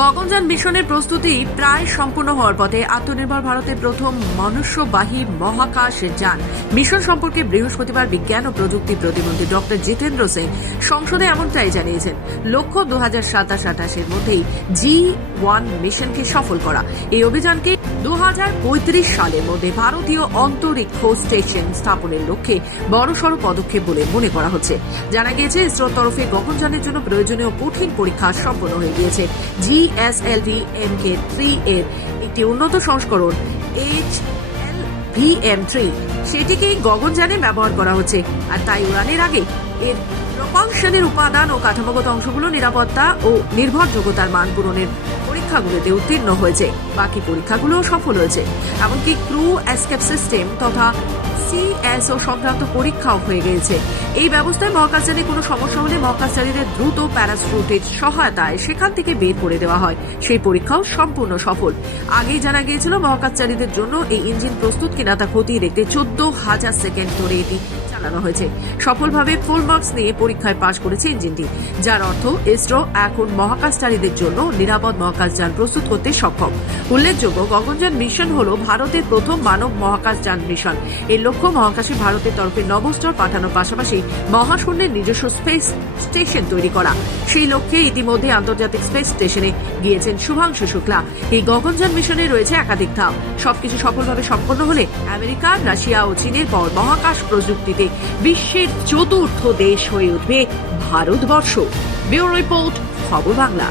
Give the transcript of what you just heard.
গগনযান মিশনের প্রস্তুতি প্রায় সম্পূর্ণ হওয়ার পথে। আত্মনির্ভর ভারতের প্রথম মনুষ্যবাহী মহাকাশ যান মিশন সম্পর্কে বৃহস্পতিবার বিজ্ঞান ও প্রযুক্তি প্রতিমন্ত্রী ডক্টর জিতেন্দ্র সিং সংসদে এমনটাই জানিয়েছেন। লক্ষ্য 2027-28 মধ্যেই G1 মিশনকে সফল করা। এই অভিযানকে 2035 সালের মধ্যে ভারতীয় অন্তরিক্ষ স্টেশন স্থাপনের লক্ষ্যে বড়সড় পদক্ষেপ বলে মনে করা হচ্ছে। জানা গিয়েছে, ইসরোর তরফে গগনযানের জন্য প্রয়োজনীয় কঠিন পরীক্ষা সম্পন্ন হয়ে গিয়েছে। GSLV Mk3 এর একটি উন্নত সংস্করণ HLVM3 সেটিকেই গগনযানে ব্যবহার করা হচ্ছে। আর তাই উড়ানের আগে এর প্রপালশনের উপাদান ও কাঠামোগত অংশগুলো নিরাপত্তা ও নির্ভরযোগ্যতার মান পূরণের পরীক্ষাগুলোতে উত্তীর্ণ হয়েছে। বাকি পরীক্ষাগুলোও সফল হয়েছে। এমনকি ক্রু এসকেপ সিস্টেম তথা CSO সংক্রান্ত পরীক্ষাও হয়ে গিয়েছে। এই ব্যবস্থায় মহাকাশযানে কোনো সমস্যা হলে মহাকাশচারীদের দ্রুত প্যারাশুটের সহায়তায় সেখান থেকে বের করে দেওয়া হয়। সেই পরীক্ষাও সম্পূর্ণ সফল। আগেই জানা গিয়েছিল মহাকাশচারীদের জন্য এই ইঞ্জিন প্রস্তুত কিনা তা খতিয়ে দেখতে 14,000 সেকেন্ড ধরে এটি চালানো হয়েছে। সফলভাবে ফুল মার্কস নিয়ে পরীক্ষায় পাশ করেছে ইঞ্জিনটি, যার অর্থ ইসরো এখন মহাকাশচারীদের জন্য নিরাপদ মহাকাশযান প্রস্তুত করতে সক্ষম। উল্লেখযোগ্য, গগনযান মিশন হল ভারতের প্রথম মানব মহাকাশযান মিশন। এর লক্ষ্য মহাকাশে ভারতের তরফে নভোস্টার পাঠানোর পাশাপাশি মহাশূন্যের নিজস্ব স্পেস স্টেশন তৈরি করা। সেই লক্ষ্যে ইতিমধ্যে আন্তর্জাতিক স্পেস স্টেশনে গিয়েছেন শুভাংশু শুক্লা। এই গগনযান মিশনে রয়েছে একাধিক ধাপ। সবকিছু সফলভাবে সম্পন্ন হলে আমেরিকা, রাশিয়া ও চীনের পর মহাকাশ প্রযুক্তিতে বিশ্বের চতুর্থ দেশ হয়ে উঠবে ভারতবর্ষ। ব্যুরো রিপোর্ট, খবর বাংলা।